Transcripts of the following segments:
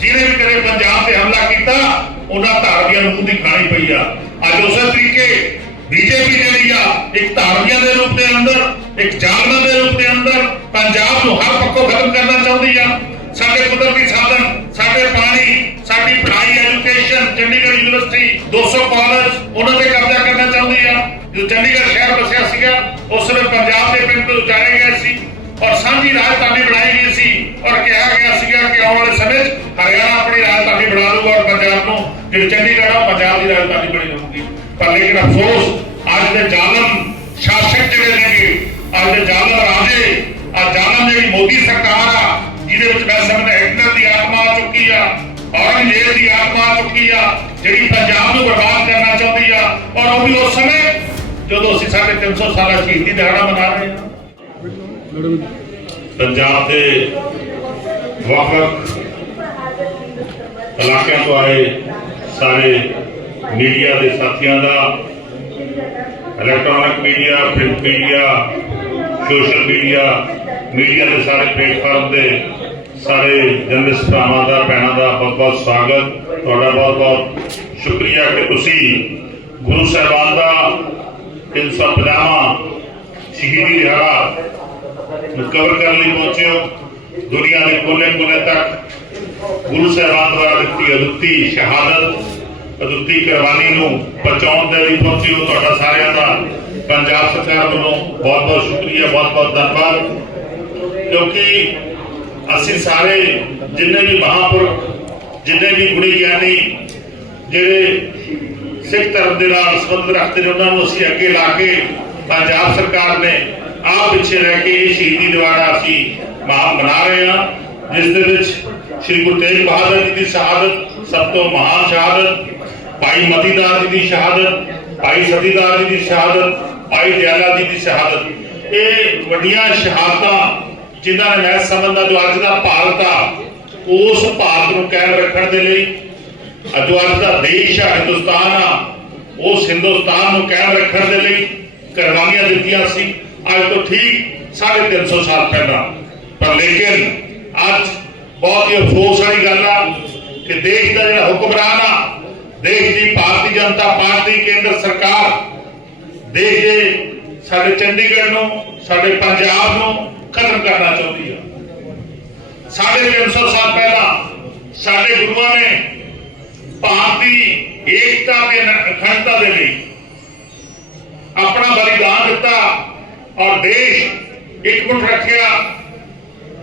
ਜਿਹਨੇ ਵੀ ਕਦੇ ਪੰਜਾਬ ਤੇ ਹਮਲਾ ਕੀਤਾ, ਉਹਨਾਂ ਧਾਰਮੀਆਂ ਨੂੰ ਦੀ ਖਾਣੀ ਪਈ ਆ। ਅੱਜ ਉਸੇ ਤਰੀਕੇ ਬੀਜੇਪੀ ਜਿਹੜੀ ਆ, ਇੱਕ ਧਾਰਮੀਆਂ ਦੇ ਰੂਪ ਦੇ ਅੰਦਰ, ਇੱਕ ਜ਼ਾਲਮਾਂ ਦੇ ਰੂਪ ਦੇ ਅੰਦਰ ਪੰਜਾਬ ਨੂੰ ਹਰ ਪੱਖੋਂ ਖਤਮ ਕਰਨਾ ਚਾਹੁੰਦੀ ਆ। ਸਾਡੇ ਕੁਦਰਤੀ ਸਾਧਨ, ਸਾਡੇ ਪਾਣੀ, ਸਾਡੀ ਪੜ੍ਹਾਈ, ਐਜੂਕੇਸ਼ਨ, ਚੰਡੀਗੜ੍ਹ ਯੂਨੀਵਰਸਿਟੀ 200 ਕਾਲਜ, ਉਹਨਾਂ ਤੇ ਕਬਜ਼ਾ ਕਰਨਾ ਚਾਹੁੰਦੀ ਆ। ਜੋ ਚੰਡੀਗੜ੍ਹ ਸ਼ਹਿਰ ਵਸਿਆ ਸੀਗਾ, ਉਸ ਵੇਲੇ ਪੰਜਾਬ ਦੇ ਪਿੰਡ ਤੋਂ ਉਜਾੜੇ ਗਏ ਸੀ। ਔਰ ਸਾਂਝੀ ਰਾਜਧਾਨੀ ਬਣਾਈ ਗਈ ਸੀ ਔਰ ਕਿਹਾ ਗਿਆ ਸੀਗਾ ਕਿ ਆਉਣ ਵਾਲੇ ਸਮੇਂ 'ਚ ਹਰਿਆਣਾ ਆਪਣੀ ਰਾਜਧਾਨੀ ਬਣਾ ਲਊਗਾ ਔਰ ਪੰਜਾਬ ਨੂੰ, ਜਿਹੜੀ ਚੰਡੀਗੜ੍ਹ ਆ ਪੰਜਾਬ ਦੀ ਰਾਜਧਾਨੀ ਬਣੀ ਰਹੂਗੀ। ਪਰ ਲੇਕਿਨ ਅਫਸੋਸ, ਅੱਜ ਦੇ ਜ਼ਾਲਮ ਸ਼ਾਸਕ ਜਿਹੜੇ ਨੇਗੇ, ਅੱਜ ਦੇ ਜ਼ਾਲਮ ਰਾਜੇ ਆ ਜ਼ਾਲਮ ਜਿਹੜੀ ਮੋਦੀ ਸਰਕਾਰ ਆ, ਜਿਹਦੇ ਵਿੱਚ ਮੈਂ ਸਮਝਦਾ ਹਿਟਲਰ ਦੀ ਆਤਮਾ ਆ ਚੁੱਕੀ ਆ, ਔਰੰਗਜ਼ੇਬ ਦੀ ਆਤਮਾ ਆ ਚੁੱਕੀ ਆ, ਜਿਹੜੀ ਪੰਜਾਬ ਨੂੰ ਬਰਬਾਦ ਕਰਨਾ ਚਾਹੁੰਦੀ ਆ, ਔਰ ਉਹ ਵੀ ਉਸ ਸਮੇਂ, ਜਦੋਂ ਅਸੀਂ ਸਾਡੇ 300 ਸਾਲਾ ਸ਼ਹੀਦੀ ਦਿਹਾੜਾ ਮਨਾ ਰਹੇ ਹਾਂ ਪੰਜਾਬ ਦੇ ਵੱਖ-ਵੱਖ ਇਲਾਕਿਆਂ ਤੋਂ ਆਏ ਸਾਰੇ ਮੀਡੀਆ ਦੇ ਸਾਥੀਆਂ ਦਾ electronic media print media social media media ਦੇ ਸਾਰੇ ਪਲੇਟਫਾਰਮ ਦੇ ਸਾਰੇ ਜਰਨਲਿਸਟ ਭਰਾਵਾਂ ਦਾ, ਭੈਣਾਂ ਦਾ ਬਹੁਤ ਬਹੁਤ ਸਵਾਗਤ। ਤੁਹਾਡਾ ਬਹੁਤ ਬਹੁਤ ਸ਼ੁਕਰੀਆ ਕਿ ਤੁਸੀਂ ਗੁਰੂ ਸਾਹਿਬਾਨ ਦਾ 350ਵਾਂ ਸ਼ਹੀਦੀ ਦਿਹਾੜਾ ਨੂੰ ਕਵਰ ਕਰਨ ਲਈ ਪਹੁੰਚੇ ਹੋ। ਦੁਨੀਆ ਦੇ ਕੋਨੇ-ਕੋਨੇ ਤੱਕ ਗੁਰੂ ਸਾਹਿਬਾਨ ਦੁਆਰਾ ਦਿੱਤੀ ਅਦੁੱਤੀ ਸ਼ਹਾਦਤ, ਅਦੁੱਤੀ ਕੁਰਬਾਨੀ ਨੂੰ ਪਹੁੰਚਾਉਣ ਦੇ ਲਈ ਪਹੁੰਚੇ ਹੋ ਤੁਹਾਡਾ ਸਾਰਿਆਂ ਦਾ। ਪੰਜਾਬ ਸਰਕਾਰ ਵੱਲੋਂ ਬਹੁਤ-ਬਹੁਤ ਸ਼ੁਕਰੀਆ ਬਹੁਤ-ਬਹੁਤ ਧੰਨਵਾਦ। ਕਿਉਂਕਿ ਅਸੀਂ ਸਾਰੇ ਜਿੰਨੇ ਵੀ ਮਹਾਂਪੁਰਖ, ਜਿੰਨੇ ਵੀ ਗੁਣੀ ਗਿਆਨੀ, ਜਿਹੜੇ ਸਿੱਖ ਧਰਮ ਦੇ ਨਾਲ ਸੰਬੰਧ ਰੱਖਦੇ ਨੇ, ਉਹਨਾਂ ਨੂੰ ਅਸੀਂ ਅੱਗੇ ਲਾ ਕੇ ਪੰਜਾਬ ਸਰਕਾਰ ਨੇ ਆਪ ਪਿੱਛੇ ਰਹਿ ਕੇ ਇਹ ਸ਼ਹੀਦੀ ਦਿਵਾੜਾ ਅਸੀਂ ਮਹਾ ਮਨਾ ਰਹੇ ਹਾਂ, ਜਿਸ ਦੇ ਵਿੱਚ ਸ੍ਰੀ ਗੁਰੂ ਤੇਗ ਬਹਾਦਰ ਜੀ ਦੀ ਸ਼ਹਾਦਤ, ਸਭ ਤੋਂ ਮਹਾਨ ਸ਼ਹਾਦਤ, ਭਾਈ ਮਤੀਦਾਰ ਜੀ ਦੀ ਸ਼ਹਾਦਤ, ਭਾਈ ਸਤੀਦਾਰ ਜੀ ਦੀ ਸ਼ਹਾਦਤ, ਭਾਈ ਦਿਆਲਾ ਜੀ ਦੀ ਸ਼ਹਾਦਤ। ਇਹ ਵੱਡੀਆਂ ਸ਼ਹਾਦਤਾਂ ਜਿਨ੍ਹਾਂ ਨੇ ਮੈਂ ਸਮਝਦਾ ਜੋ ਅੱਜ ਦਾ ਭਾਰਤ ਆ, ਉਸ ਭਾਰਤ ਨੂੰ ਕਾਇਮ ਰੱਖਣ ਦੇ ਲਈ ਜੋ ਅੱਜ ਦਾ ਦੇਸ਼ ਆ, ਹਿੰਦੁਸਤਾਨ ਆ, ਉਸ ਹਿੰਦੁਸਤਾਨ ਨੂੰ ਕਾਇਮ ਰੱਖਣ ਦੇ ਲਈ ਕੁਰਬਾਨੀਆਂ ਦਿੱਤੀਆਂ ਸੀ। ਅੱਜ ਤੋਂ ਠੀਕ 350 ਸਾਲ ਪਹਿਲਾਂ। ਪਰ ਲੇਕਿਨ ਅੱਜ ਬਹੁਤ ਹੀ ਅਫਸੋਸ ਵਾਲੀ ਗੱਲ ਆ ਕਿ ਦੇਸ਼ ਦਾ ਜਿਹੜਾ ਹੁਕਮਰਾਨ ਆ, ਦੇਸ਼ ਦੀ ਭਾਰਤੀ ਜਨਤਾ ਪਾਰਟੀ ਕੇਂਦਰ ਸਰਕਾਰ, ਦੇਸ਼ ਦੇ ਸਾਡੇ ਚੰਡੀਗੜ੍ਹ ਨੂੰ, ਸਾਡੇ ਪੰਜਾਬ ਨੂੰ ਖਤਮ ਕਰਨਾ ਚਾਹੁੰਦੀ ਆ। ਸਾਢੇ 300 ਸਾਲ ਪਹਿਲਾਂ ਸਾਡੇ ਗੁਰੂਆਂ ਨੇ ਭਾਰਤੀ ਏਕਤਾ ਤੇ ਅਖੰਡਤਾ ਦੇ ਲਈ ਆਪਣਾ ਬਲੀਦਾਨ ਦਿੱਤਾ। ਔਰ ਦੇਸ਼ ਇਕਮੁੱਠ ਰੱਖਿਆ,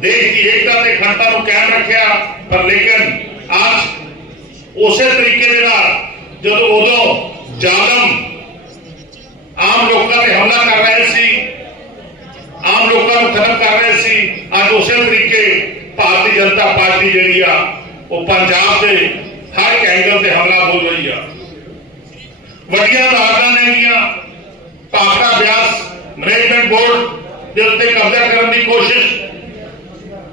ਦੇਸ਼ ਦੀ ਏਕਤਾ ਤੇ ਅਖੰਡਤਾ ਨੂੰ ਕਾਇਮ ਰੱਖਿਆ। ਪਰ ਲੇਕਿਨ ਅੱਜ ਉਸੇ ਤਰੀਕੇ ਦੇ ਨਾਲ ਜਦੋਂ ਉਦੋਂ ਜ਼ਾਲਮ ਆਮ ਲੋਕਾਂ ਤੇ ਹਮਲਾ ਕਰ ਰਹੇ ਸੀ, ਆਮ ਲੋਕਾਂ ਨੂੰ ਖਤਮ ਕਰ ਰਹੇ ਸੀ, ਅੱਜ ਉਸੇ ਤਰੀਕੇ ਭਾਰਤੀ ਜਨਤਾ ਪਾਰਟੀ ਜਿਹੜੀ ਆ, ਉਹ ਪੰਜਾਬ ਦੇ ਹਰ ਇੱਕ ਐਂਗਲ ਤੇ ਹਮਲਾ ਬੋਲ ਰਹੀ ਆ। ਵੱਡੀਆਂ ਅਦਾਲਤਾਂ ਨੇ ਗੀਆਂ ਭਾਖੜਾ ਬਿਆਸ ਦੇ ਉੱਤੇ ਕਬਜ਼ਾ ਕਰਨ ਦੀ ਕੋਸ਼ਿਸ਼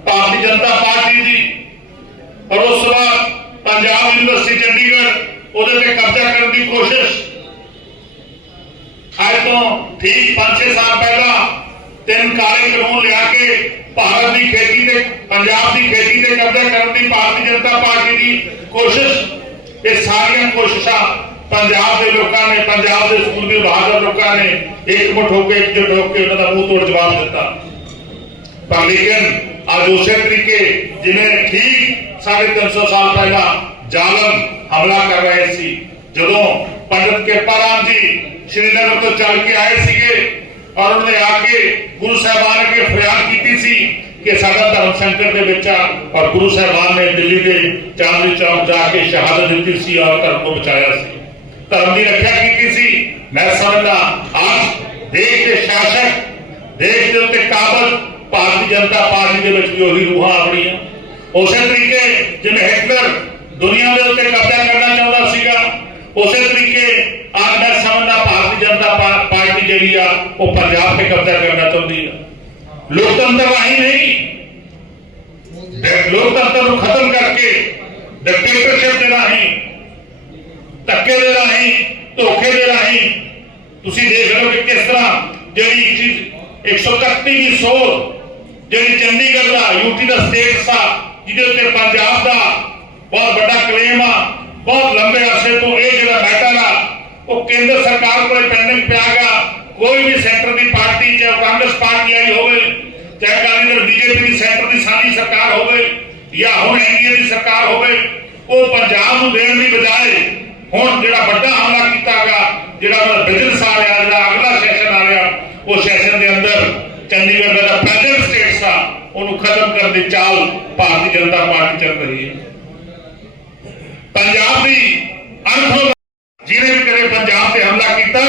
ਭਾਰਤੀ ਜਨਤਾ ਪਾਰਟੀ ਦੀ ਔਰ ਉਸ ਤੋਂ ਪੰਜਾਬ ਯੂਨੀਵਰਸਿਟੀ ਚੰਡੀਗੜ੍ਹ ਉਹਦੇ ਤੇ ਕਬਜ਼ਾ ਕਰਨ ਦੀ ਕੋਸ਼ਿਸ਼। ਅੱਜ ਤੋਂ ਠੀਕ 5-6 ਸਾਲ ਪਹਿਲਾਂ ਤਿੰਨ ਕਾਲੇ ਕਾਨੂੰਨ ਲਿਆ ਕੇ ਭਾਰਤ ਦੀ ਖੇਤੀ ਤੇ, ਪੰਜਾਬ ਦੀ ਖੇਤੀ ਤੇ ਕਬਜ਼ਾ ਕਰਨ ਦੀ ਭਾਰਤੀ ਜਨਤਾ ਪਾਰਟੀ ਦੀ ਕੋਸ਼ਿਸ਼, ਇਹ ਸਾਰੀਆਂ ਕੋਸ਼ਿਸ਼ਾਂ ਪੰਜਾਬ ਦੇ ਲੋਕਾਂ ਨੇ ਪੰਜਾਬ ਦੇ ਸਕੂਲ ਦੇ ਬਹਾਦਰ ਲੋਕਾਂ ਨੇ ਇਕਮੁੱਠ ਹੋ ਕੇ ਇਕਜੁੱਟ ਹੋ ਕੇ ਉਹਨਾਂ ਦਾ ਮੂੰਹ ਤੋੜ ਜਵਾਬ ਦਿੱਤਾ ਪਰ ਲੇਕਿਨ ਅੱਜ ਉਸੇ ਤਰੀਕੇ ਜਿਵੇਂ ਠੀਕ ਸਾਢੇ 300 ਸਾਲ ਪਹਿਲਾਂ ਜ਼ਾਲਮ ਹਮਲਾ ਕਰ ਰਹੇ ਸੀ ਜਦੋਂ ਪੰਡਤ ਕਿਰਪਾਰਾਮ ਜੀ ਸ਼੍ਰੀਨਗਰ ਤੋਂ ਚੱਲ ਕੇ ਆਏ ਸੀਗੇ ਔਰ ਉਹਨਾਂ ਨੇ ਆ ਕੇ ਗੁਰੂ ਸਾਹਿਬਾਨ ਅੱਗੇ ਫਰਿਆਦ ਕੀਤੀ ਸੀ ਕਿ ਸਾਡਾ ਧਰਮ ਸੰਕਟ ਦੇ ਵਿੱਚ ਆ ਔਰ ਗੁਰੂ ਸਾਹਿਬਾਨ ਨੇ ਦਿੱਲੀ ਦੇ ਚਾਂਦਨੀ ਚੌਕ ਜਾ ਕੇ ਸ਼ਹਾਦਤ ਦਿੱਤੀ ਸੀ ਔਰ ਧਰਮ ਨੂੰ ਬਚਾਇਆ ਸੀ ਧਰਮ ਦੀ ਰੱਖਿਆ ਕੀਤੀ ਸੀ ਮੈਂ ਸਮਝਦਾ ਅੱਜ ਦੇਸ਼ ਦੇ ਸ਼ਾਸਕ ਦੇਸ਼ ਦੇ ਉੱਤੇ ਕਾਬਲ ਭਾਰਤੀ ਜਨਤਾ ਪਾਰਟੀ ਦੇ ਵਿੱਚ ਵੀ ਉਹੀ ਰੂਹਾਂ ਆਪਣੀਆਂ ਉਸੇ ਤਰੀਕੇ ਜਿਵੇਂ ਹਿਟਲਰ ਦੁਨੀਆ ਦੇ ਉੱਤੇ ਕਬਜ਼ਾ ਕਰਨਾ ਚਾਹੁੰਦਾ ਸੀਗਾ ਉਸੇ ਤਰੀਕੇ ਅੱਜ ਮੈਂ ਸਮਝਦਾ ਭਾਰਤੀ ਜਨਤਾ ਪਾ- ਪਾਰਟੀ ਜਿਹੜੀ ਆ ਉਹ ਪੰਜਾਬ ਤੇ ਕਬਜ਼ਾ ਕਰਨਾ ਚਾਹੁੰਦੀ ਆ ਲੋਕਤੰਤਰ ਰਾਹੀਂ ਨਹੀਂ ਦੇ- ਲੋਕਤੰਤਰ ਨੂੰ ਖਤਮ ਕਰਕੇ ਡਿਕਟੇਟਰਸ਼ਿਪ ਦੇ ਰਾਹੀਂ ਧੱਕੇ ਦੇ ਰਾਹੀਂ, ਧੋਖੇ ਦੇ ਰਾਹੀਂ। ਤੁਸੀਂ ਦੇਖ ਰਹੇ ਹੋ ਕਿ ਕਿਸ ਤਰ੍ਹਾਂ ਜਿਹੜੀ ਚੀਜ਼ 131 ਦੀ ਸੋਧ, ਜਿਹੜੀ ਚੰਡੀਗੜ੍ਹ ਦਾ ਯੂਟੀ ਦਾ ਸਟੇਟ ਸਾ ਜਿਹਦੇ ਉੱਤੇ ਪੰਜਾਬ ਦਾ ਬਹੁਤ ਵੱਡਾ ਕਲੇਮ ਆ, ਬਹੁਤ ਲੰਬੇ ਅਰਸੇ ਤੋਂ ਇਹ ਜਿਹੜਾ ਮੈਟਰ ਆ, ਉਹ ਕੇਂਦਰ ਸਰਕਾਰ ਕੋਲੇ ਪੈਂਡਿੰਗ ਪਿਆਗਾ ਕੋਈ ਵੀ ਸੈਂਟਰ ਦੀ ਪਾਰਟੀ, ਚਾਹੇ ਉਹ ਕਾਂਗਰਸ ਪਾਰਟੀ ਆਈ ਹੋਵੇ, ਚਾਹੇ ਅਕਾਲੀ ਦਲ ਬੀਜੇਪੀ ਦੀ ਸੈਂਟਰ ਦੀ ਸਾਂਝੀ ਸਰਕਾਰ ਹੋਵੇ, ਜਾਂ ਹੁਣ ਐਨਡੀਏ ਦੀ ਸਰਕਾਰ ਹੋਵੇ, ਉਹ ਪੰਜਾਬ ਨੂੰ ਦੇਣ ਦੀ ਬਜਾਏ ਹੁਣ ਜਿਹੜਾ ਵੱਡਾ ਹਮਲਾ ਕੀਤਾਗਾ ਜਿਹੜਾ ਉਹਦਾ ਬਿਜ਼ਨਸ ਆ ਰਿਹਾ, ਜਿਹੜਾ ਅਗਲਾ ਸੈਸ਼ਨ ਆ ਰਿਹਾ, ਉਹ ਸੈਸ਼ਨ ਦੇ ਅੰਦਰ ਚੰਡੀਗੜ੍ਹ ਦਾ ਪ੍ਰੈਜ਼ੈਂਟ ਸਟੇਟਸ ਆ, ਉਹਨੂੰ ਖਤਮ ਕਰਨ ਦੀ ਚਾਲ ਭਾਰਤੀ ਜਨਤਾ ਪਾਰਟੀ ਚੱਲ ਰਹੀ ਹੈ। ਪੰਜਾਬ ਦੀ ਅਣਖੋ ਜਿਹਨੇ ਵੀ ਕਦੇ ਪੰਜਾਬ ਤੇ ਹਮਲਾ ਕੀਤਾ,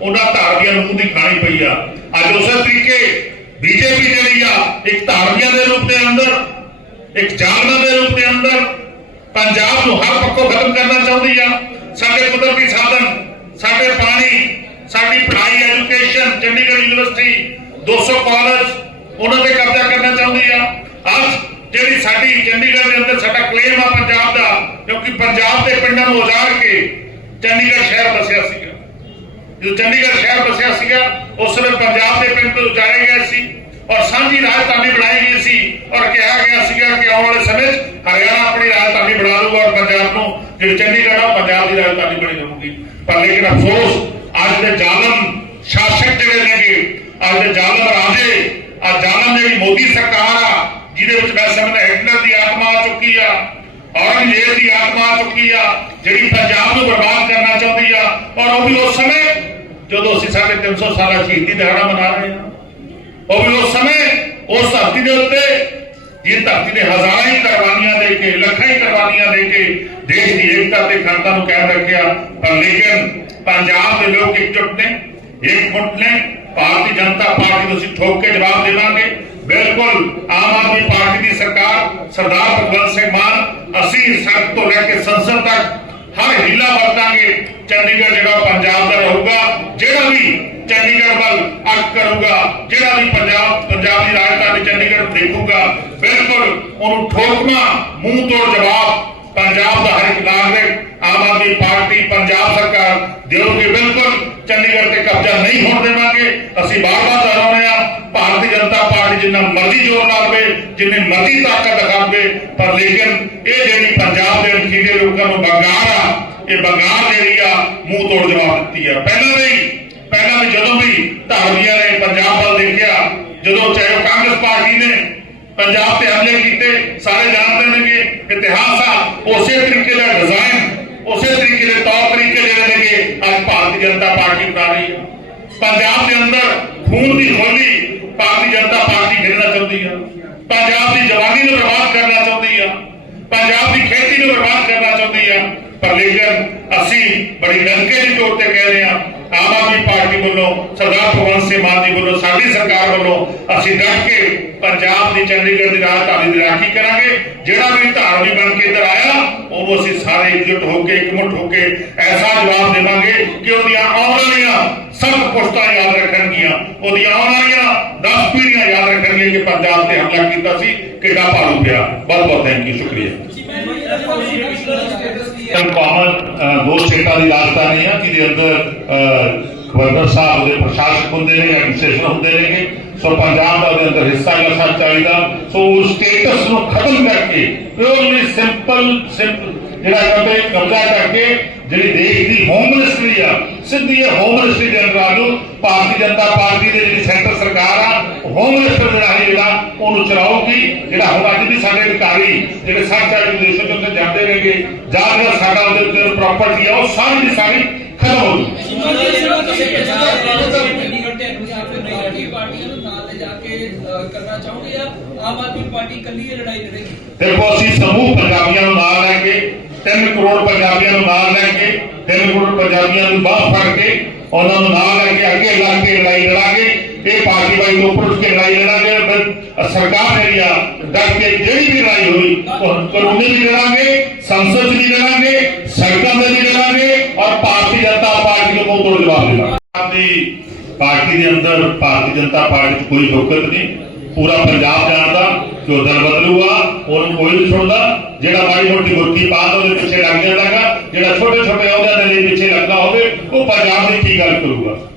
ਉਹਨਾਂ ਧਾਰਮੀਆਂ ਨੂੰ ਮੂੰਹ ਦੀ ਖਾਣੀ ਪਈ ਆ। ਅੱਜ ਉਸੇ ਤਰੀਕੇ ਬੀਜੇਪੀ ਜਿਹੜੀ ਆ, ਇੱਕ ਧਾਰਮੀਆਂ ਦੇ ਰੂਪ ਦੇ ਅੰਦਰ, ਇੱਕ ਜਾਲਮਾਂ ਦੇ ਰੂਪ ਦੇ ਅੰਦਰ, ਪੰਜਾਬ ਨੂੰ ਹਰ ਪੱਖੋਂ ਖਤਮ ਕਰਨਾ ਚਾਹੁੰਦੀ ਆ। ਸਾਡੇ ਕੁਦਰਤੀ ਸਾਧਨ, ਸਾਡੇ ਪਾਣੀ, ਸਾਡੀ ਪੜ੍ਹਾਈ ਐਜੂਕੇਸ਼ਨ ਚੰਡੀਗੜ੍ਹ ਯੂਨੀਵਰਸਿਟੀ 200 ਕਾਲਜ ਉਹਨਾਂ ਤੇ ਕਬਜ਼ਾ ਕਰਨਾ ਚਾਹੁੰਦੀ ਆ। ਅੱਜ ਜਿਹੜੀ ਸਾਡੀ ਚੰਡੀਗੜ੍ਹ ਦੇ ਅੰਦਰ ਸਾਡਾ ਕਲੇਮ ਆ ਪੰਜਾਬ ਦਾ, ਕਿਉਂਕਿ ਪੰਜਾਬ ਦੇ ਪਿੰਡਾਂ ਨੂੰ ਉਜਾੜ ਕੇ ਚੰਡੀਗੜ੍ਹ ਸ਼ਹਿਰ ਵਸਿਆ ਸੀਗਾ। ਜੋ ਚੰਡੀਗੜ੍ਹ ਸ਼ਹਿਰ ਵਸਿਆ ਸੀਗਾ, ਉਸ ਵੇਲੇ ਪੰਜਾਬ ਦੇ ਪਿੰਡ ਤੋਂ ਉਜਾੜੇ ਗਏ ਸੀ ਔਰ ਸਾਂਝੀ ਰਾਜਧਾਨੀ ਬਣਾਈ ਗਈ ਸੀ ਔਰ ਕਿਹਾ ਗਿਆ ਸੀਗਾ ਕਿ ਆਉਣ ਵਾਲੇ ਸਮੇਂ 'ਚ ਹਰਿਆਣਾ ਆਪਣੀ ਰਾਜਧਾਨੀ ਬਣਾ ਲਊਗਾ ਔਰ ਪੰਜਾਬ ਨੂੰ ਜਿਹੜੀ ਚੰਡੀਗੜ੍ਹ ਆ, ਪੰਜਾਬ ਦੀ ਰਾਜਧਾਨੀ ਬਣੀ ਰਹੂਗੀ। ਪਰ ਲੇਕਿਨ ਅਫਸੋਸ, ਅੱਜ ਦੇ ਜ਼ਾਲਮ ਸ਼ਾਸਕ ਜਿਹੜੇ ਨੇਗੇ, ਅੱਜ ਦੇ ਜ਼ਾਲਮ ਰਾਜੇ ਆ ਜ਼ਾਲਮ ਜਿਹੜੀ ਮੋਦੀ ਸਰਕਾਰ ਆ, ਜਿਹਦੇ ਵਿੱਚ ਮੈਂ ਸਮਝਦਾ ਹਿਟਲਰ ਦੀ ਆਤਮਾ ਆ ਚੁੱਕੀ ਆ, ਔਰੰਗਜ਼ੇਬ ਦੀ ਆਤਮਾ ਆ ਚੁੱਕੀ ਆ, ਜਿਹੜੀ ਪੰਜਾਬ ਨੂੰ ਬਰਬਾਦ ਕਰਨਾ ਚਾਹੁੰਦੀ ਆ, ਔਰ ਉਹ ਵੀ ਉਸ ਸਮੇਂ, ਜਦੋਂ ਅਸੀਂ ਸਾਡੇ 300 ਸਾਲਾ ਸ਼ਹੀਦੀ ਦਿਹਾੜਾ ਮਨਾ ਰਹੇ ਹਾਂ, ਉਹ ਵੀ ਉਸ ਸਮੇਂ, ਉਸ ਧਰਤੀ ਦੇ ਉੱਤੇ ਇਹ ਧਰਤੀ ਦੇ ਹਜ਼ਾਰਾਂ ਹੀ ਕੁਰਬਾਨੀਆਂ ਦੇ ਕੇ, ਲੱਖਾਂ ਹੀ ਕੁਰਬਾਨੀਆਂ ਦੇ ਕੇ ਦੇਸ਼ ਦੀ ਏਕਤਾ ਤੇ ਖੰਡਤਾ ਨੂੰ ਕਾਇਮ ਰੱਖਿਆ। ਪਰ ਲੇਕਿਨ ਪੰਜਾਬ ਦੇ ਲੋਕ ਇਕਜੁੱਟ ਨੇ ਇਕਮੁੱਠ ਨੇ। ਭਾਰਤੀ ਜਨਤਾ ਪਾਰਟੀ ਨੂੰ ਅਸੀਂ ਠੋਕ ਕੇ ਜਵਾਬ ਦੇਵਾਂਗੇ। ਬਿਲਕੁਲ ਆਮ ਆਦਮੀ ਪਾਰਟੀ ਦੀ ਸਰਕਾਰ, ਸਰਦਾਰ ਭਗਵੰਤ ਸਿੰਘ ਮਾਨ, ਅਸੀਂ ਸੜਕ ਤੋਂ ਲੈ ਕੇ ਸੰਸਦ ਤੱਕ ਹਰ ਹੀਲਾ ਵਰਤਾਂਗੇ। ਚੰਡੀਗੜ੍ਹ ਜਿਹੜਾ ਪੰਜਾਬ ਦਾ ਰਹੂਗਾ, ਜਿਹੜਾ ਵੀ ਚੰਡੀਗੜ੍ਹ ਵੱਲ ਅੱਖ ਕਰੂਗਾ, ਜਿਹੜਾ ਵੀ ਪੰਜਾਬ ਪੰਜਾਬ ਦੀ ਰਾਜਧਾਨੀ ਚੰਡੀਗੜ੍ਹ ਦੇਖੂਗਾ ਉਹਨੂੰ ਠੋਕਮਾ ਮੂੰਹ ਤੋੜ ਜਵਾਬ ਪੰਜਾਬ ਦਾ ਹਰ ਇੱਕ ਨਾਗਰਿਕ, ਆਮ ਆਦਮੀ ਪਾਰਟੀ, ਪੰਜਾਬ ਸਰਕਾਰ ਦੇਊਗੀ ਬਿਲਕੁਲ ਚੰਡੀਗੜ੍ਹ ਤੇ ਕਬਜ਼ਾ ਨਹੀਂ ਹੋਣ ਦੇਵਾਂਗੇ। ਅਸੀਂ ਬਾਰ-ਬਾਰ ਦੁਹਰਾਉਂਦੇ ਆ ਭਾਰਤੀ ਜਨਤਾ ਪਾਰਟੀ ਜਿੰਨਾ ਮਰਜ਼ੀ ਜ਼ੋਰ ਲਾਵੇ ਜਿੰਨੀ ਮਰਜ਼ੀ ਤਾਕਤ ਦਿਖਾਵੇ, ਪਰ ਲੇਕਿਨ ਇਹ ਜਿਹੜੀ ਪੰਜਾਬ ਦੇ ਅਣਖੀਲੇ ਲੋਕਾਂ ਨੂੰ ਬੰਗਾਰ ਆ, ਇਹ ਬੰਗਾਰ ਜਿਹੜੀ ਆ, ਮੂੰਹ ਤੋੜ ਜਵਾਬ ਦਿੱਤੀ ਆ। ਪਹਿਲਾਂ ਵੀ ਪਹਿਲਾਂ ਵੀ ਜਦੋਂ ਵੀ ਧਾਰਮੀਆਂ ਨੇ ਪੰਜਾਬ ਵੱਲ ਦੇਖਿਆ, ਜਦੋਂ ਚਾਹੇ ਉਹ ਕਾਂਗਰਸ ਪਾਰਟੀ ਨੇ ਪੰਜਾਬ ਤੇ ਹਮਲੇ ਕੀਤੇ, ਸਾਰੇ ਜਾਣਦੇ ਨੇਗੇ ਇਤਿਹਾਸ ਆ, ਉਸੇ ਤਰੀਕੇ ਦਾ ਡਿਜ਼ਾਈਨ ਉਸੇ ਤਰੀਕੇ ਦੇ ਤੌਰ ਤਰੀਕੇ ਜਿਹੜੇ ਨੇਗੇ, ਅੱਜ ਭਾਰਤੀ ਜਨਤਾ ਪਾਰਟੀ ਬਣਾ ਰਹੀ ਹੈ। ਪੰਜਾਬ ਦੇ ਅੰਦਰ ਖੂਨ ਦੀ ਹੋਲੀ ਭਾਰਤੀ ਜਨਤਾ ਪਾਰਟੀ ਖੇਡਣਾ ਚਾਹੁੰਦੀ ਆ। ਪੰਜਾਬ ਦੀ ਜਵਾਨੀ ਨੂੰ ਬਰਬਾਦ ਕਰਨਾ ਚਾਹੁੰਦੀ ਆ। ਪੰਜਾਬ ਦੀ ਖੇਤੀ ਨੂੰ ਬਰਬਾਦ ਕਰਨਾ ਚਾਹੁੰਦੀ ਆ। ਪਰ ਲੇਕਿਨ ਅਸੀਂ ਬੜੀ ਡੰਕੇ ਦੀ ਤੌਰ ਤੇ ਕਹਿ ਰਹੇ ਹਾਂ ਆਮ ਆਦਮੀ ਪਾਰਟੀ ਵੱਲੋਂ, ਸਰਦਾਰ ਭਗਵੰਤ ਸਿੰਘ ਮਾਨ ਜੀ ਵੱਲੋਂ, ਸਾਡੀ ਸਰਕਾਰ ਵੱਲੋਂ ਅਸੀਂ ਡਟ ਕੇ ਪੰਜਾਬ ਦੀ ਚੰਡੀਗੜ੍ਹ ਦੀ ਰਾਜਧਾਨੀ ਦੀ ਰਾਖੀ ਕਰਾਂਗੇ। ਜਿਹੜਾ ਵੀ ਧਾਰਮਿਕ ਬਣ ਕੇ ਇੱਧਰ ਆਇਆ, ਉਹਨੂੰ ਅਸੀਂ ਸਾਰੇ ਇਕਜੁੱਟ ਹੋ ਕੇ, ਇਕਮੁੱਠ ਹੋ ਕੇ ਐਸਾ ਜਵਾਬ ਦੇਵਾਂਗੇ ਕਿ ਉਹਦੀਆਂ ਆਉਣ ਵਾਲੀਆਂ ਸਭ ਪੁਸ਼ਤਾਂ ਯਾਦ ਰੱਖਣਗੀਆਂ। ਉਹਦੀਆਂ ਆਉਣ ਵਾਲੀਆਂ 10 ਪੀੜ੍ਹੀਆਂ ਯਾਦ ਰੱਖਣਗੀਆਂ ਕਿ ਪੰਜਾਬ ਤੇ ਹਮਲਾ ਕੀਤਾ ਸੀ, ਕਿੱਡਾ ਭਾਰੂ ਪਿਆ। ਬਹੁਤ ਬਹੁਤ ਥੈਂਕ ਯੂ ਸ਼ੁਕਰੀਆ ਤਾਂ ਦੋ ਸਟੇਟਾਂ ਦੀ ਰਾਜਧਾਨੀ ਆ, ਜਿਹਦੇ ਅੰਦਰ ਗਵਰਨਰ ਸਾਹਿਬ ਦੇ ਪ੍ਰਸ਼ਾਸਕ ਹੁੰਦੇ ਨੇ ਐਡਮਿਨਿਸਟ੍ਰੇਸ਼ਨ ਹੁੰਦੇ ਨੇ ਸੋ ਪੰਜਾਬ ਦਾ ਉਹਦੇ ਅੰਦਰ ਹਿੱਸਾ ਲੈਣਾ ਚਾਹੀਦਾ, ਸੋ ਉਸ ਸਟੇਟਸ ਨੂੰ ਖਤਮ ਕਰਕੇ ਪਿਓਰਲੀ ਸਿੰਪਲ ਸਿੰਪਲ ਜਿਹੜਾ ਕਹਿੰਦੇ ਕਬਜ਼ਾ ਕਰਕੇ, ਜਿਹੜੀ ਦੇਸ਼ ਦੀ ਹੋਮ ਮਿਨਿਸਟਰੀ ਆ, ਸਿੱਧੀ ਇਹ ਹੋਮ ਮਿਨਿਸਟਰੀ ਦੇ ਅੰਦਰ ਆ ਭਾਰਤੀ ਜਨਤਾ ਪਾਰਟੀ ਦੇ ਜਿਹੜੀ ਸੈਂਟਰ ਸਰਕਾਰ ਆ ਹੋਮ ਮਿਨਿਸਟਰ ਜਿਹੜਾ ਹੈ ਜਿਹੜਾ, ਉਹਨੂੰ ਜਿਹੜਾ ਹੁਣ ਅੱਜ ਵੀ ਸਾਡੇ ਅਧਿਕਾਰੀ ਜਿਹੜੇ ਸਾਡਾ ਐਜੂਕੇਸ਼ਨ ਦੇ ਉੱਤੇ ਜਾਂਦੇ ਨੇਗੇ ਜਾਂ ਜਿਹੜਾ ਸਾਡਾ ਉਹਦੇ ਉੱਤੇ ਪ੍ਰਾਪਰਟੀ ਆ ਉਹ ਸਾਰੀ ਦੀ ਸਾਰੀ ਖਤਮ ਹੋ ਜੂਗੀ ਪਾਰਟੀਆਂ ਨੂੰ ਨਾਲ ਲੈ ਜਾ ਕੇ ਅਹ, ਕਰਨਾ ਚਾਹੁੰਦੇ ਆ ਆਮ ਆਦਮੀ ਪਾਰਟੀ ਇਕੱਲੀ ਇਹ ਲੜਾਈ ਲੜੇਗੀ? ਦੇਖੋ ਅਸੀਂ ਸਮੂਹ ਪੰਜਾਬੀਆਂ ਨੂੰ ਨਾਲ ਲੈ ਕੇ 3 ਕਰੋੜ ਪੰਜਾਬੀਆਂ ਨੂੰ ਨਾਲ ਲੈ ਕੇ 3 ਕਰੋੜ ਪੰਜਾਬੀਆਂ ਨੂੰ ਬਾਹਰ ਫੜ ਕੇ ਉਹਨਾਂ ਨੂੰ ਨਾਲ ਲੈ ਕੇ ਅੱਗੇ ਲੱਗ ਕੇ ਲੜਾਈ ਲੜਾਂਗੇ। ਇਹ ਪਾਰਟੀ ਬਾਈ ਤੋਂ ਉੱਪਰ ਉੱਠ ਕੇ ਲੜਾਈ ਲੜਾਂਗੇ ਫਿਰ ਸਰਕਾਰ ਜਿਹੜੀ ਆ ਡਟ ਜਿਹੜੀ ਵੀ ਲੜਾਈ ਹੋਈ, ਉਹ ਕਾਨੂੰਨੀ ਵੀ ਲੜਾਂਗੇ, ਸੰਸਦ 'ਚ ਵੀ ਲੜਾਂਗੇ, ਸੜਕਾਂ 'ਤੇ ਵੀ ਲੜਾਂਗੇ ਔਰ ਭਾਰਤੀ ਜਨਤਾ ਪਾਰਟੀ ਨੂੰ ਮੂੰਹ ਜਵਾਬ ਦੇਵਾਂਗੇ ਆਪਦੀ ਪਾਰਟੀ ਦੇ ਅੰਦਰ ਭਾਰਤੀ ਜਨਤਾ ਪਾਰਟੀ 'ਚ ਕੋਈ ਲੋਕਤ ਨਹੀਂ। ਪੂਰਾ ਪੰਜਾਬ ਜਾਣਦਾ ਕਿ ਉਹ ਦਲ ਬਦਲੂਗਾ, ਉਹਨੂੰ ਕੋਈ ਨਹੀਂ ਸੁਣਦਾ। ਜਿਹੜਾ ਮਾੜੀ ਮੋਟੀ ਮੁਰਕੀ ਪਾਤ ਉਹਦੇ ਪਿੱਛੇ ਲੱਗ ਜਾਂਦਾਗਾ ਜਿਹੜਾ ਛੋਟੇ ਛੋਟੇ ਅਹੁਦਿਆਂ ਦੇ ਲਈ ਪਿੱਛੇ